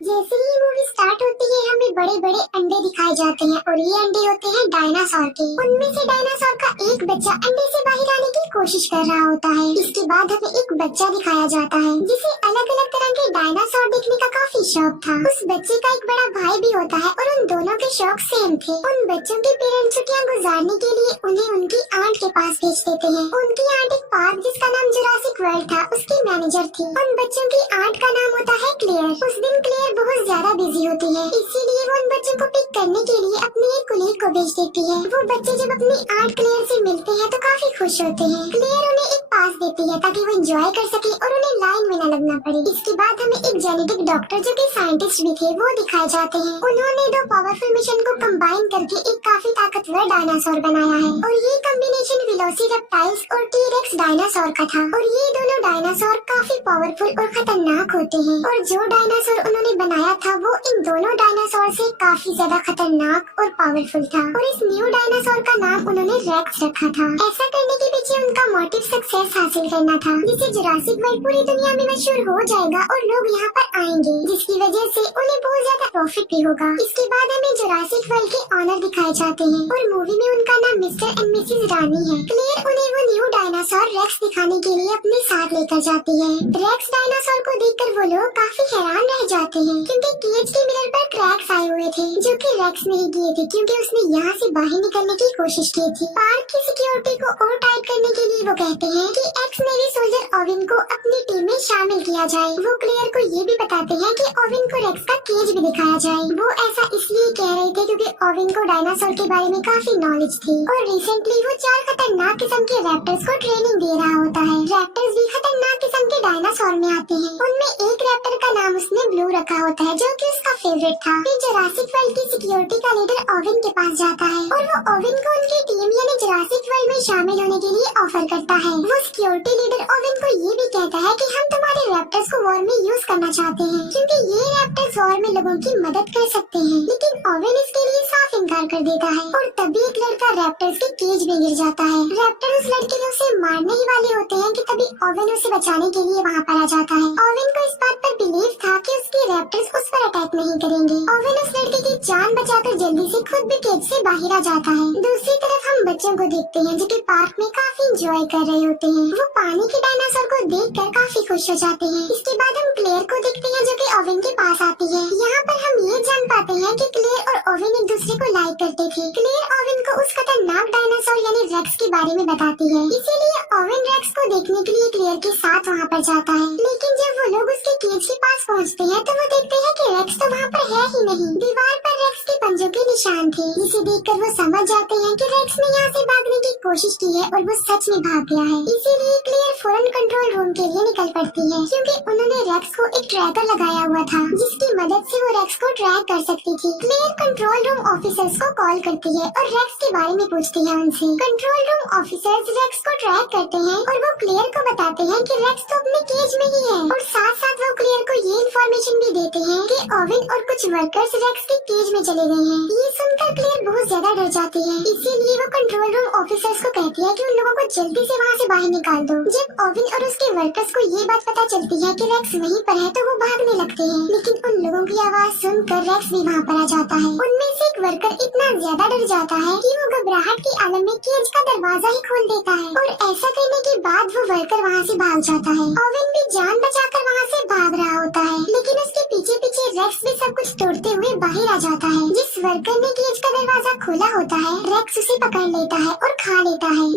जैसे ही movie start होती है हमें बड़े बड़े अंडे दिखाए जाते हैं और ये अंडे होते हैं डायनासोर के। उनमें से डायनासोर का एक बच्चा अंडे से बाहर आने की कोशिश कर रहा होता है। इसके बाद हमें एक बच्चा दिखाया जाता है जिसे अलग अलग तरह के डायनासोर देखने का काफी शौक था। उस बच्चे का एक बड़ा भाई भी होता है और उन दोनों के शौक सेम थे। उन बच्चों के पेरेंट्स छुट्टियाँ गुजारने के लिए उन्हें उनकी आंट के पास भेज देते हैं। उनकी आंट एक पार्क जिसका नाम जुरासिक वर्ल्ड था उसकी मैनेजर थी। उन बच्चों की आंट का नाम होता है क्लेयर। उस दिन क्लेयर बहुत ज्यादा बिजी होती है, इसीलिए वो उन बच्चों को पिक करने के लिए अपनी एक कुलीग को भेज देती है। वो बच्चे जब अपनी आंट क्लेयर से मिलते हैं तो काफी खुश होते हैं। क्लेयर उन्हें एक पास देती है ताकि वो एंजॉय कर सके और उन्हें लाइन में न लगना पड़े। इसके बाद हमें एक जेनेटिक डॉक्टर जो कि साइंटिस्ट भी थे वो दिखाए जाते हैं। उन्होंने दो पावरफुल मिशन को कंबाइन करके एक काफी ताकतवर डायनासोर बनाया है और ये कॉम्बिनेशन वेलोसिरैप्टाइल्स और टी-रेक्स डायनासोर का था। और ये दोनों डायनासोर काफी पावरफुल और खतरनाक होते हैं और जो डायनासोर उन्होंने बनाया था वो इन दोनों डायनासोर से काफी ज्यादा खतरनाक और पावरफुल था। और इस न्यू डायनासोर का नाम उन्होंने रेक्स रखा था। ऐसा करने के पीछे उनका मोटिव सक्सेस हासिल करना था, जिससे जुरासिक वर्ल्ड पूरी दुनिया में मशहूर हो जाएगा और लोग यहाँ पर आएंगे, जिसकी वजह से उन्हें बहुत ज्यादा प्रॉफिट भी होगा। इसके बाद हमें जुरासिक वर्ल्ड के ऑनर दिखाए जाते हैं और मूवी में उनका नाम मिस्टर एंड मिसेज रानी है। क्लेयर उन्हें वो न्यू डायनासोर रेक्स दिखाने के लिए अपने साथ लेकर जाती है। रेक्स डायनासोर को देखकर वो लोग काफी हैरान रह जाते हैं क्योंकि केज के मिरर पर क्रैक्स आए हुए थे जो कि रेक्स नहीं किए थे क्योंकि उसने यहाँ से बाहर निकलने की कोशिश की थी। पार्क की सिक्योरिटी को और टाइट करने के लिए वो कहते हैं कि एक्स नेवी सोल्जर ओविन को अपनी टीम में शामिल किया जाए। वो क्लेयर को ये भी बताते हैं कि ओविन को रेक्स का केज भी दिखाया जाए। वो ऐसा इसलिए कह रहे थे क्योंकि ओविन को डायनासोर के बारे में काफी नॉलेज थी और रिसेंटली वो 4 खतरनाक किस्म के रैप्टर्स को ट्रेनिंग दे रहा होता है। रैप्टर्स भी खतरनाक किस्म के डायनासोर में आते हैं। उनमें एक रैप्टर का नाम उसने ब्लू रखा होता है जो कि उसका फेवरेट था। फिर जुरासिक वर्ल्ड की सिक्योरिटी का लीडर ओविन के पास जाता है और वो ओविन को उनकी टीम यानी जुरासिक वर्ल्ड में शामिल होने के लिए ऑफर करता है। वो सिक्योरिटी लीडर ओविन को ये भी कहता है कि हम तुम्हारे रैप्टर्स को वॉर में यूज करना चाहते हैं क्योंकि ये रैप्टर्स वॉर में लोगों की मदद कर सकते हैं। लेकिन ओविन इसके लिए साफ इनकार कर देता है और तभी एक लड़का रैप्टर्स के केज में गिर जाता है। रैप्टर उस लड़के ने उसे मारने ही वाले होते हैं कि तभी ओविन उसे बचाने के लिए वहाँ पर आ जाता है। ओविन को इस बात पर बिलीव था कि उसके रैप्टर्स उस पर अटैक नहीं करेंगे। ओविन उस लड़के की जान बचाकर जल्दी से खुद भी केज से बाहर आ जाता है। दूसरी तरफ हम बच्चों को देखते हैं जो कि पार्क में काफी एंजॉय कर रहे होते हैं। वो पानी के डायनासोर को देखकर काफी खुश हो जाते हैं। इसके बाद हम क्लेयर को देखते हैं जो कि ओविन के पास आती है। यहाँ पर हम ये जान पाते हैं कि क्लेयर और ओविन एक दूसरे को लाइक करते थे। क्लेयर ओविन को उस खतरनाक डायनासोर यानी रेक्स के बारे में बताती है, इसीलिए ओविन रेक्स को देखने के लिए क्लेयर के साथ वहाँ पर जाता है। लेकिन जब वो लोग उसके केज के पास पहुँचते हैं तो वो देखते हैं कि रेक्स तो वहाँ पर है ही नहीं। दीवार पर रेक्स के पंजों के निशान थे, जिसे देखकर वो समझ जाते हैं कि रेक्स ने यहाँ से भागने की कोशिश की है और वो सच में भाग गया है। इसीलिए क्लेयर फौरन कंट्रोल रूम के लिए निकल पड़ती है क्योंकि उन्होंने रेक्स को एक ट्रैकर लगाया हुआ था जिसकी मदद से वो रेक्स को ट्रैक कर सकती थी। क्लेयर कंट्रोल रूम ऑफिसर्स को कॉल करती है और रेक्स के बारे में पूछती है उनसे। कंट्रोल रूम ऑफिसर्स रेक्स को ट्रैक करते हैं और वो क्लेयर को बताते हैं कि रेक्स तो अपने केज में ही है और साथ साथ वो क्लेयर को ये इन्फॉर्मेशन भी देते हैं कि ओविन और कुछ वर्कर्स रेक्स के केज में चले गए हैं। ये सुनकर क्लेयर बहुत ज्यादा डर जाती है, इसीलिए वो कंट्रोल रूम ऑफिसर्स को कहती है कि उन लोगों को जल्दी से वहाँ से बाहर निकाल दो। जब ओविन और उसके वर्कर्स को ये बात पता चलती है कि रेक्स वहीं पर है तो वो भागने लगते हैं, लेकिन उन लोगों की आवाज सुनकर रेक्स भी वहाँ पर आ जाता है। उनमें से एक वर्कर इतना ज्यादा डर जाता है कि वो घबराहट के आलम में केज का दरवाजा ही खोल देता है और ऐसा करने के बाद वो वर्कर वहाँ से भाग जाता है। ओविन भी जान बचाकर वहाँ से भाग रहा होता है, लेकिन उसके पीछे पीछे रेक्स भी सब कुछ तोड़ते हुए बाहर आ जाता है। जिस वर्कर ने केज का दरवाजा खोला होता है रेक्स उसे पकड़ लेता है और खा लेता है।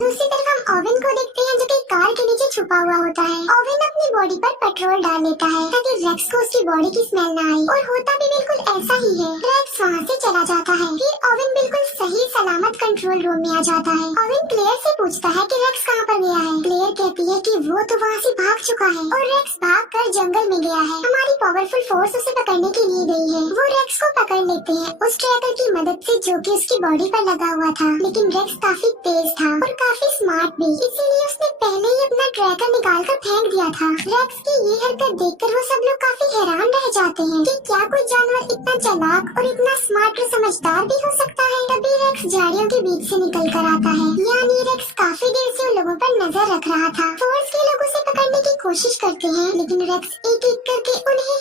दूसरी तरफ हम ओविन को देखते हैं जो कि कार के नीचे छुपा हुआ होता है। ओविन अपनी बॉडी पर पेट्रोल डाल लेता है ताकि रेक्स को उसकी बॉडी की स्मेल न आए और होता भी बिल्कुल ऐसा ही है। रेक्स वहाँ से चला जाता है। फिर ओविन बिल्कुल सही सलामत कंट्रोल रूम में आ जाता है। ओविन क्लेयर से पूछता है कि रेक्स कहाँ पर गया है। क्लेयर कहती है कि वो तो वहाँ से भाग चुका है और रेक्स भाग कर जंगल में गया है। हमारी पावरफुल फोर्स उसे पकड़ने के लिए गई है। वो रेक्स को पकड़ लेते हैं उस ट्रैकर की मदद से जो कि उसकी बॉडी पर लगा हुआ था, लेकिन रेक्स काफी तेज था और काफी स्मार्ट भी, इसीलिए उसने पहले ही अपना ट्रैकर निकाल कर फेंक दिया था। रेक्स की ये हरकत देखकर वो सब लोग काफी हैरान रह जाते हैं कि क्या कोई जानवर इतना चालाक और इतना स्मार्ट और समझदार भी हो सकता है। तभी रेक्स झाड़ियों के बीच से निकल कर आता है, यानी रेक्स काफी देर से उन लोगों पर नजर रख रहा था। फोर्स के लोग उसे पकड़ने की कोशिश करते हैं, लेकिन रेक्स एक एक करके उन्हें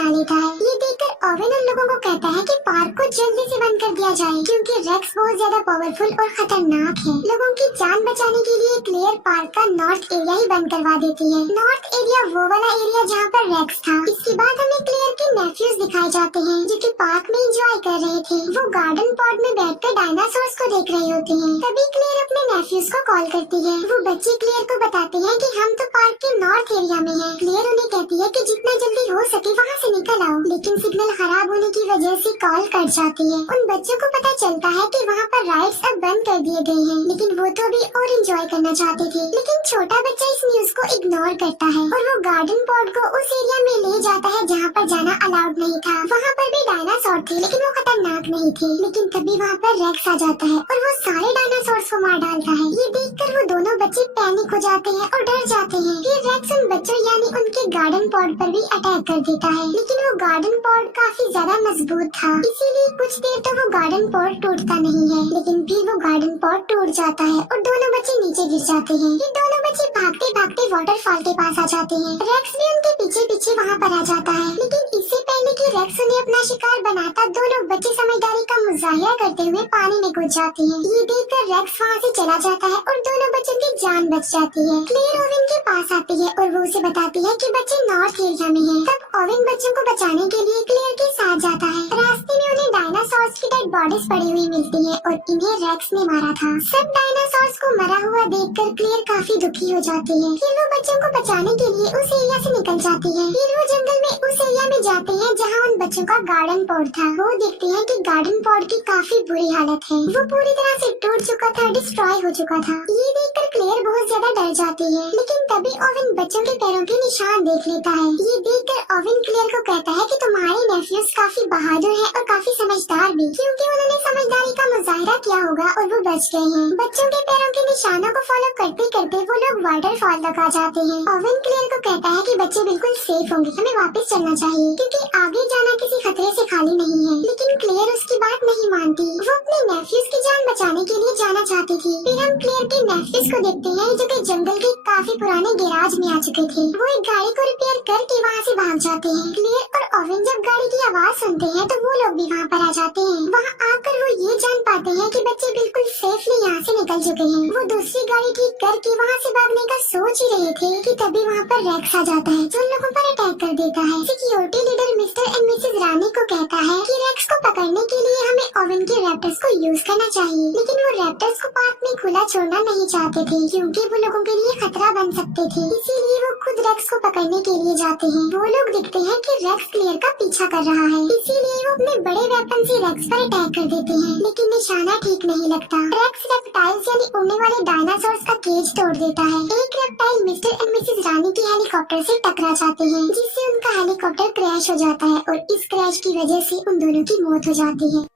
बना लेता है। ये देखकर ओवेन उन लोगों को कहता है कि पार्क को जल्दी से बंद कर दिया जाए क्योंकि रेक्स बहुत ज्यादा पावरफुल और खतरनाक है। लोगों की जान बचाने के लिए क्लेयर पार्क का नॉर्थ एरिया ही बंद करवा देती है। नॉर्थ एरिया वो वाला एरिया जहाँ पर रेक्स था। इसके बाद हमें क्लेयर के नेफ्यूज दिखाए जाते हैं जो कि पार्क में एंजॉय कर रहे थे। वो गार्डन पॉड में बैठकर डायनासोर्स को देख रहे होते हैं। तभी क्लेयर अपने नेफ्यूज को कॉल करती है। वो बच्चे क्लेयर को बताते हैं कि हम तो पार्क के नॉर्थ एरिया में हैं। क्लेयर उन्हें कहती है कि जितना जल्दी हो सके वहाँ से निकल आओ, लेकिन सिग्नल खराब होने की वजह से कॉल कट जाती है। उन बच्चों को पता चलता है कि वहाँ पर राइड्स अब बंद कर दिए गए हैं, लेकिन वो तो अभी और एंजॉय करना चाहते थे। लेकिन छोटा बच्चा इस न्यूज को इग्नोर करता है और वो गार्डन पॉड को उस एरिया में ले जाता है जहाँ पर जाना अलाउड नहीं था। वहाँ पर भी डायनासोर थे लेकिन वो खतरनाक नहीं थे। लेकिन तभी वहाँ पर रेक्स आ जाता है और वो सारे डायनासोर्स को मार डालता है। ये देखकर वो दोनों बच्चे पैनिक हो जाते हैं और डर जाते हैं। फिर रेक्स उन बच्चों यानी उनके गार्डन पॉड पर भी अटैक कर देता है, लेकिन वो गार्डन पॉड काफी ज्यादा मजबूत था, इसीलिए कुछ देर तो वो गार्डन पॉड टूटता नहीं है। लेकिन फिर वो गार्डन पॉड टूट जाता है और दोनों बच्चे नीचे गिर जाते हैं। ये दोनों बच्चे भागते भागते वाटरफॉल के पास आ जाते हैं। रेक्स भी उनके पीछे पीछे वहाँ पर आ जाता है, लेकिन इससे पहले कि रेक्स उन्हें अपना शिकार बनाता, दोनों बच्चे समझदारी का मुजाहिरा करते हुए पानी में कूद जाते हैं। ये देखकर रेक्स वहाँ से चला जाता है और दोनों बच्चों की जान बच जाती है। क्लेयर ओवेन के पास आती है और वो उसे बताती है कि बच्चे नॉर्थ एरिया में हैं। तब ओवेन बच्चों को बचाने के लिए क्लेयर के साथ जाता है। रास्ते में उन्हें डायनासोर्स की डेड बॉडीज पड़ी हुई मिलती है और इन्हें रेक्स ने मारा था। सब डायनासोर्स को मरा हुआ देखकर क्लेयर काफी दुखी हो जाती है। फिर वो बच्चों को बचाने के लिए उस एरिया से निकल जाती है। फिर वो जंगल में उस एरिया में जाते हैं जहाँ उन बच्चों का गार्डन पॉड था। वो देखते हैं कि गार्डन पॉड की काफी बुरी हालत है, वो पूरी तरह से टूट चुका था, डिस्ट्रॉय हो चुका था। ये देखकर क्लेयर बहुत ज्यादा डर जाती है, लेकिन तभी ओवेन बच्चों के पैरों के निशान देख लेता है। ये देखकर ओवेन क्लेयर को कहता है कि तुम्हारे नेफ्यूज काफी बहादुर हैं और काफी समझदार भी, क्योंकि उन्होंने समझदारी का मुजाहिरा किया होगा और वो बच गए हैं। बच्चों के पैरों के निशानों को फॉलो करते करते वो लोग वाटरफॉल तक आ जाते हैं। ओवेन क्लेयर को कहता है कि बच्चे बिल्कुल सेफ होंगे, हमें वापस चलना चाहिए क्योंकि आगे जाना किसी खतरे से खाली नहीं है। लेकिन क्लेयर उसकी बात नहीं मानती। वो अपने नेफ्यूज की जान बचाने के लिए जाना चाहती थी। फिर हम क्लेयर के नेफ्यूज को देखते हैं जो कि जंगल के काफी पुराने गैराज में आ चुके थे। वो एक गाड़ी को रिपेयर करके वहाँ से भाग जाते हैं। क्लेयर और ओवेन जब गाड़ी की आवाज सुनते हैं तो वो लोग भी वहाँ पर आ जाते हैं। वहाँ आकर वो ये जान पाते हैं कि बच्चे बिल्कुल सेफली यहाँ से निकल चुके हैं। वो दूसरी गाड़ी ठीक करके वहाँ से भागने का सोच ही रहे थे कि तभी वहाँ पर रेक्स आ जाता है जो उन लोगों पर अटैक कर देता है। Security leader Mr and Mrs Rani को कहता है कि रेक्स को पकड़ने के लिए हमें ओवेन के रैप्टर्स को यूज करना चाहिए, लेकिन वो रैप्टर्स को पार्क में खुला छोड़ना नहीं चाहते थे क्योंकि वो लोगों के लिए खतरा बन सकते थे। इसीलिए वो खुद रेक्स को पकड़ने के लिए जाते हैं। वो लोग देखते हैं कि रेक्स क्लेयर का पीछा कर रहा है, इसीलिए वो अपने बड़े वेपन से रेक्स पर अटैक कर देते हैं, लेकिन निशाना ठीक नहीं लगता। रेक्स रेप्टाइल्स यानी उड़ने वाले डायनासोर्स का केज तोड़ देता है। एक रेप्टाइल मिस्टर एंड मिसेज रानी के हेलीकॉप्टर से टकरा जाते हैं, जिससे उनका हेलीकॉप्टर क्रैश हो जाता है और इस क्रैश की वजह से उन दोनों की मौत हो जाती है।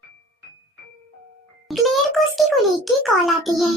क्लेयर को उसकी कोलीग की कॉल आती है।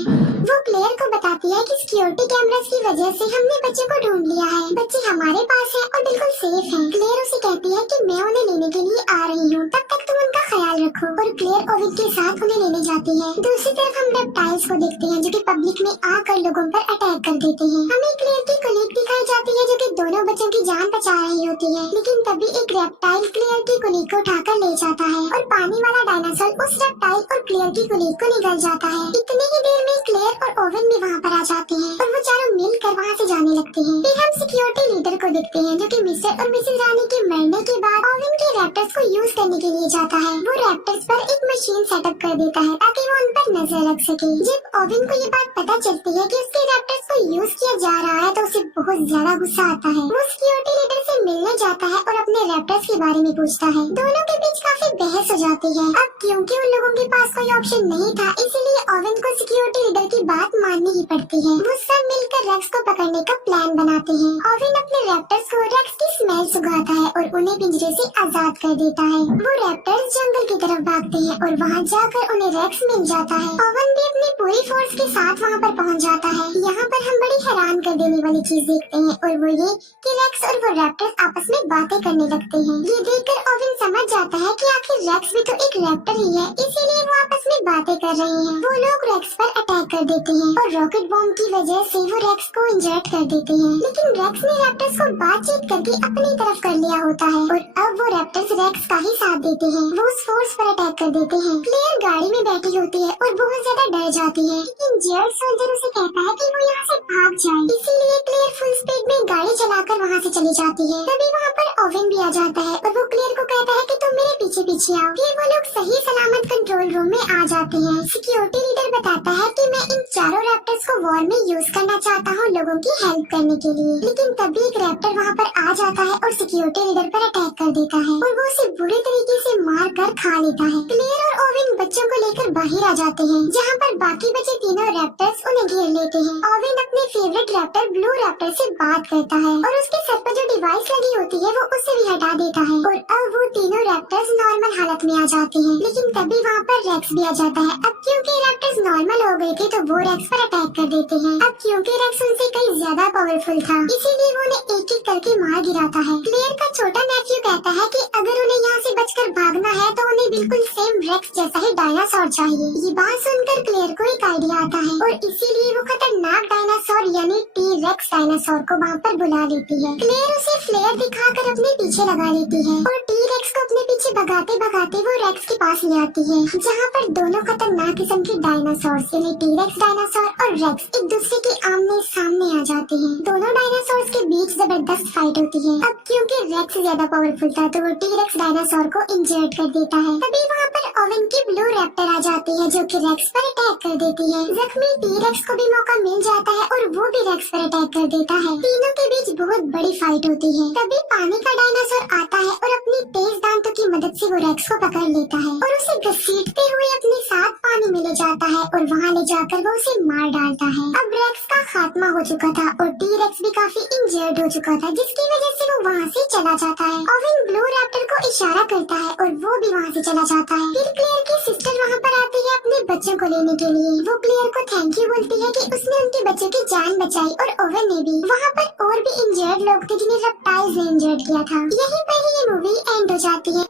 वो क्लेयर को बताती है कि सिक्योरिटी कैमरास की वजह से हमने बच्चों को ढूंढ लिया है, बच्चे हमारे पास हैं और बिल्कुल सेफ हैं। क्लेयर उसे कहती है कि मैं उन्हें लेने के लिए आ रही हूँ, तब तक तुम उनका ख्याल रखो। और क्लेयर ओवेन के साथ उन्हें लेने जाती है। दूसरी तरफ हम रेप्टाइल्स को देखते हैं जो कि पब्लिक में आकर लोगों पर अटैक कर देते हैं। हमें क्लेयर की कोलीग दिखाई जाती है जो कि दोनों बच्चों की जान बचा रही होती है, लेकिन तभी एक रेप्टाइल क्लेयर की कोलीग को उठाकर ले जाता है और पानी वाला डायनासोर उस रेप्टाइल और क्लेयर की कोलीग को निगल जाता है। इतनी ही देर में क्लेयर और ओवेन भी वहाँ पर आ जाते हैं और वो चारों मिलकर वहाँ से जाने लगते हैं। फिर हम सिक्योरिटी लीडर को देखते हैं जो कि मिस्टर और मिसेज रानी के मरने के बाद ओवेन के रैप्टर्स को यूज करने के लिए जाता है। वो रैप्टर्स पर एक मशीन सेटअप कर देता है ताकि वो उन पर नजर रख सके। जब ओवेन को ये बात पता चलती है कि उसके रैप्टर्स को यूज किया जा रहा है तो उसे बहुत ज्यादा गुस्सा आता है। वो सिक्योरिटी लीडर से मिलने जाता है और अपने रैप्टर्स के बारे में पूछता है। दोनों के बीच काफी बहस हो जाती है। अब क्योंकि उन लोगों के पास कोई ऑप्शन नहीं था, इसीलिए ओवेन को सिक्योरिटी लीडर की बात माननी ही पड़ती है। वो सब मिलकर रेक्स को पकड़ने का प्लान बनाते हैं। ओवेन अपने रैप्टर्स को रेक्स की स्मेल सुंघाता है और उन्हें पिंजरे से आजाद कर देता है। वो रैप्टर्स जंगल की तरफ भागते हैं और वहाँ जाकर उन्हें रेक्स मिल जाता है। ओवेन भी अपनी पूरी फोर्स के साथ वहाँ पर पहुँच जाता है। यहाँ पर हम बड़ी हैरान कर देने वाली चीज देखते हैं और वो ये कि रेक्स और वो रैप्टर्स आपस में बातें करने लगते हैं। ये देखकर ओवेन समझ जाता है कि आखिर रेक्स भी तो एक रैप्टर ही है, इसीलिए वो आपस में बातें कर रहे हैं। वो लोग रेक्स पर अटैक कर देते हैं और रॉकेट बॉम्ब की वजह से वो रेक्स को इंजर्ड कर देते हैं। लेकिन रेक्स ने रैप्टर्स को बातचीत करके अपनी तरफ कर लिया होता है और अब वो रैप्टर्स रेक्स का ही साथ देते हैं। वो उस फोर्स पर अटैक कर देते हैं। क्लेयर गाड़ी में बैठी होती है और बहुत ज्यादा डर जाती है, लेकिन जेड सोल्जर उसे कहता है कि वो यहाँ से भाग जाए, इसीलिए क्लेयर फुल स्पीड में गाड़ी चलाकर वहाँ से चली जाती है। तभी वहाँ पर ओवेन भी आ जाता है और वो क्लेयर को कहता है कि तुम मेरे पीछे पीछे आओ। फिर वो लोग सही सलामत कंट्रोल रूम में आ जाते हैं। सिक्योरिटी लीडर बताता है कि मैं इन चारों रैप्टर्स को वॉर में यूज करना चाहता हूँ लोगों की हेल्प करने के लिए। लेकिन तभी एक रैप्टर वहाँ पर आ जाता है और सिक्योरिटी लीडर पर अटैक कर देता है और वो उसे बुरे तरीके से मार कर खा लेता है। क्लेयर और ओवेन बच्चों को लेकर बाहर आ जाते हैं, जहाँ पर बाकी बचे तीनों रैप्टर्स उन्हें घेर लेते हैं। ओवेन अपने फेवरेट रैप्टर ब्लू रैप्टर से बात करता है और उसके सर पर जो डिवाइस लगी होती है वो उसे भी हटा देता है और अब वो तीनों रैप्टर्स नॉर्मल हालत में आ जाते हैं। लेकिन तभी वहाँ पर रेक्स भी आ जाता है। अब क्योंकि रैप्टर्स नॉर्मल हो गए थे तो वो रेक्स पर अटैक कर देते हैं। अब क्योंकि रेक्स उनसे कई ज्यादा पावरफुल था, इसीलिए वो उन्हें एक एक करके मार गिराता है। क्लेयर का छोटा नेफ्यू कहता है कि अगर उन्हें यहाँ से बचकर भागना है तो उन्हें बिल्कुल सेम रेक्स जैसा ही डायनासोर चाहिए। ये बात सुनकर क्लेयर को एक आइडिया आता है और इसीलिए वो खतरनाक डायनासोर यानी टी रेक्स डायनासोर को वहाँ पर बुला लेती है। क्लेयर उसे फ्लेयर दिखाकर अपने पीछे लगा लेती है और टी रेक्स को अपने पीछे भगाते भगाते वो रेक्स के पास ले आती है, जहाँ पर दोनों खतरनाक किस्म के डायनासोर यानी टी रेक्स डायनासोर और रेक्स एक दूसरे के आमने सामने आ जाते हैं। दोनों डायनासोर के बीच जबरदस्त फाइट होती है। अब क्योंकि रेक्स ज्यादा पावरफुल था तो वो टी रेक्स डायनासोर को इंजर्ड कर देता है। तभी वहाँ पर ओवेन की ब्लू रैप्टर आ जाती है जो कि रेक्स पर अटैक कर देती है। जख्मी टी रेक्स को भी मौका मिल जाता है और वो भी रेक्स पर अटैक कर देता है। तीनों के बीच बहुत बड़ी फाइट होती है। तभी पानी का डायनासोर आता है और अपनी तेज दांतों की मदद से वो रेक्स को पकड़ लेता है और उसे घसीटते हुए अपने साथ पानी में ले जाता है और वहाँ ले जाकर वो उसे मार डालता है। अब रेक्स का खात्मा हो चुका था और टी रेक्स भी काफी इंजर्ड हो चुका था, जिसकी वजह से वो वहाँ से चला जाता है। ओवेन ब्लू रैप्टर को इशारा करता है और वो भी वहाँ से चला जाता है। फिर क्लेयर की सिस्टर वहाँ पर आती है अपने बच्चों को लेने के लिए। वो क्लेयर को थैंक यू बोलती है कि उसने उनके बच्चों की जान बचाई और ओवेन ने भी। वहाँ पर और भी इंजर्ड लोग थे जिन्हें रेप्टाइल्स ने इंजर्ड किया था। यहीं पर ही ये मूवी एंड हो जाती है।